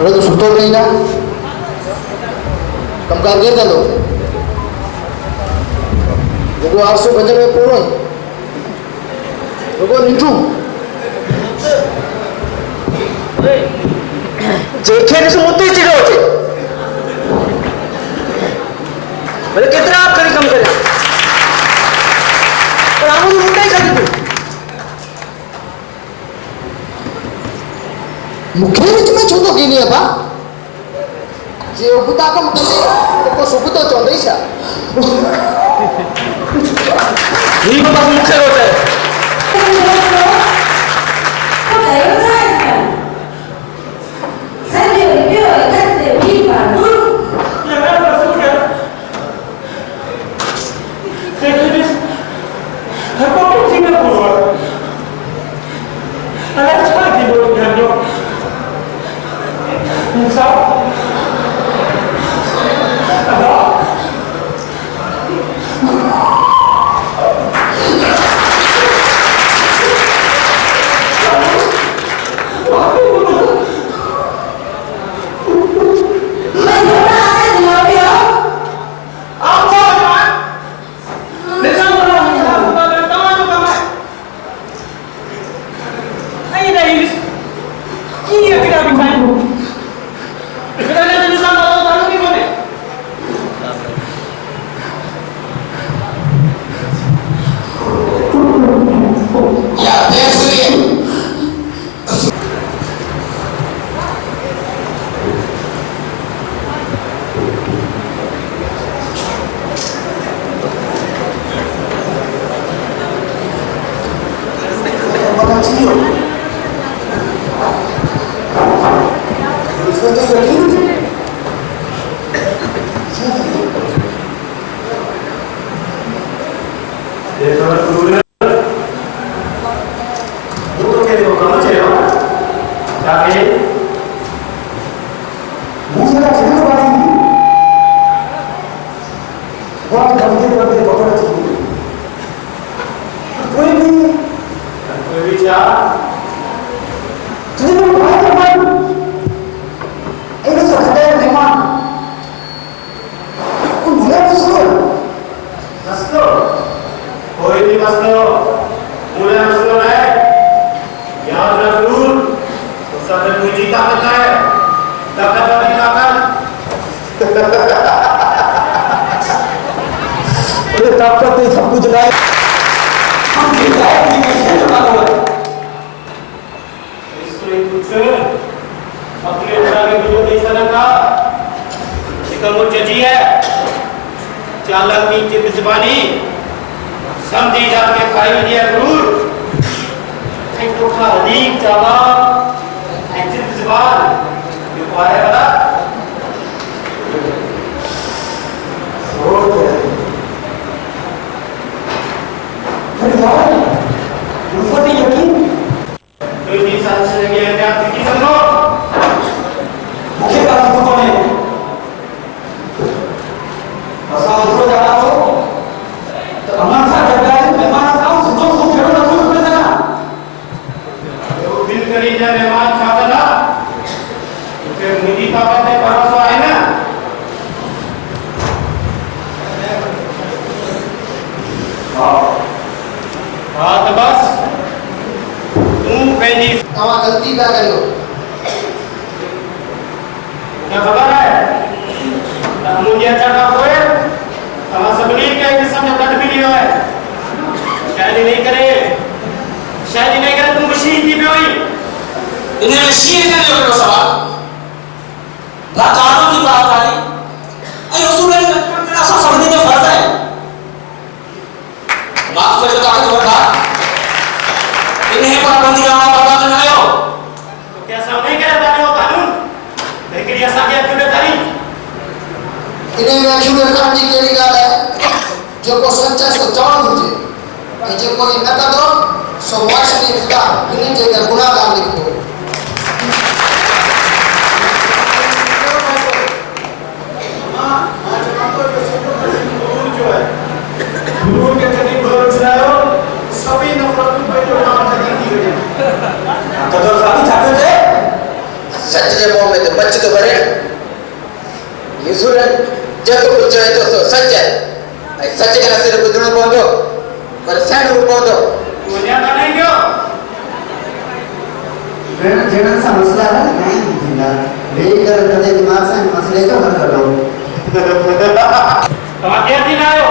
अरे तो सुतो नहीं ना कम कर दे दो देखो 850 में पूरा देखो नीचू जेखे ने मुद्दे चिड़ो थे बोले कितना आप करी कम करे पर हम मुद्दे ही करी मुखे विच में छो तो की नहीं बा जे उबता कम करे तो को सुख तो चोंदे छा ही बाबा मुखे होता है Guru के करीब चलाओ सूरज जेको कुझु चए थो सो सच आहे ऐं सच खे न सिर्फ़ु ॿुधणो पवंदो पर सहणो बि पवंदो वञा कान्हे पियो भेण जहिड़नि सां मसइला हल कान थींदा वेही करे कॾहिं दिमाग़ सां मसइले जो हल कढो तव्हां केरु थींदा आहियो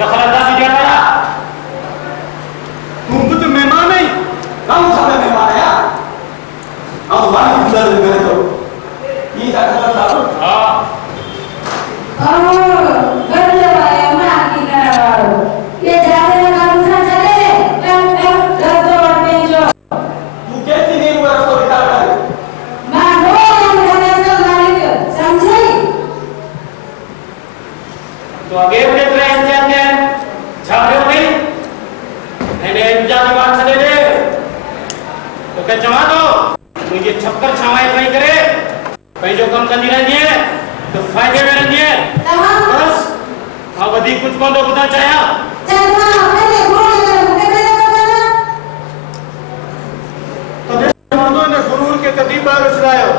दख़ल अंदाज़ी ॾियण वारा तूं बि त महिमान आहीं आऊं छा महिमान आहियां आऊं वारी गुज़र करे थो ई था ख़बर साहब हा तूं केतिरी देर में रस्तो ॾेखार करे तो अॻे बि केतिरा इंतिहान थिया आहिनि छा थियो अथई हिन इंतिहान जी वाट छॾे ॾे तोखे चवां थो मुंहिंजी छप्पर छांवाए खणी करे पंहिंजो कमु कंदी रहंदीअ त फ़ाइदे में रहंदीअ बसि मां वधीक कुझु कोन थो ॿुधणु चाहियां हिन गुरूर खे कॾहिं ॿाहिरि विसरायो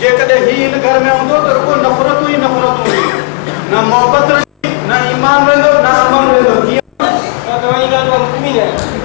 जेकॾहिं ही हिन घर में हूंदो त रुॻो नफ़रतूं ई नफ़रतूं हुई न मोहबत रहंदी न ईमान रहंदो न अमन रहंदो कीअं तव्हांजी ॻाल्हि मां मुतमिन आहियां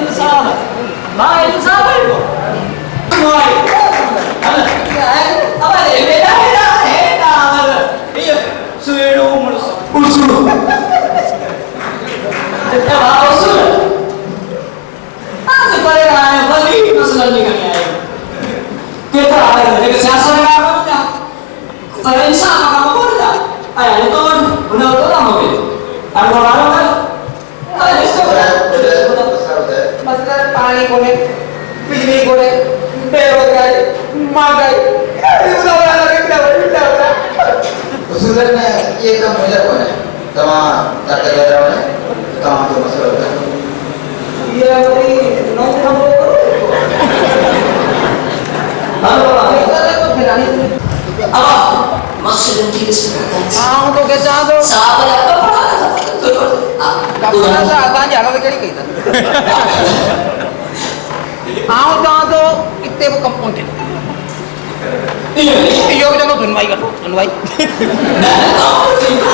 इंसान मां इंसान है वो मोई अब ये बेटा है कामर ये सुएड़ो मुर्स उलसुलो जितना बात उलसुल आज परे आए बड़ी मसला निकल आए kita ada dari siasat apa punya kalau insya Allah kamu boleh ayah itu benar-benar kamu boleh ada orang kan ada masalah पानी boleh बिजली boleh बेरोजगारी महंगाई ये उधर वाला क्या बोलता उसूलन में ये काम हो जाता है तमाम ताकत लगा रहा है तमाम जो मसला होता है ये बड़ी नौकरी हम लोग अब मस्जिद की किस्मत हां तो के चाह दो साहब ने आपका पढ़ा तो कपड़ा सा आसान जाला केड़ी कही हां चाह दो इतने वो कम पहुंचे यो भी जनो सुनवाई कर सुनवाई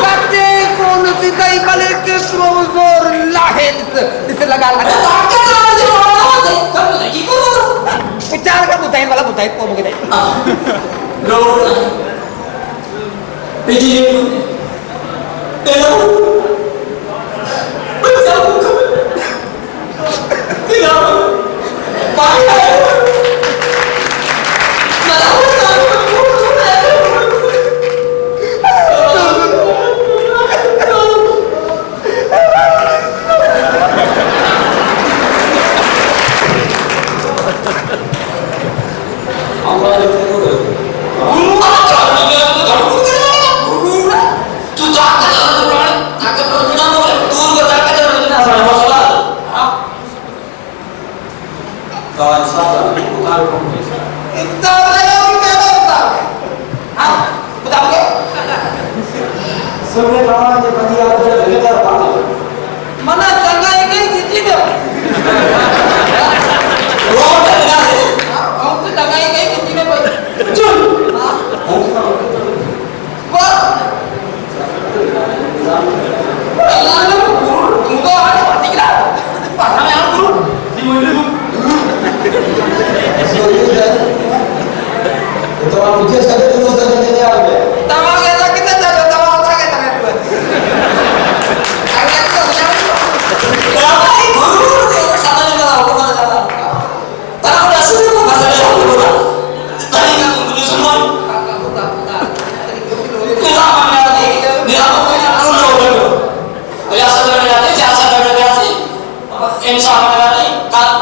बच्चे कौन सी कई कले के प्रोफेसर लाहे इसे लगा विचार कर बुताई वाला बुताई को मुके दे रोड बिजली तेलो बचाओ तेलो पानी इंसान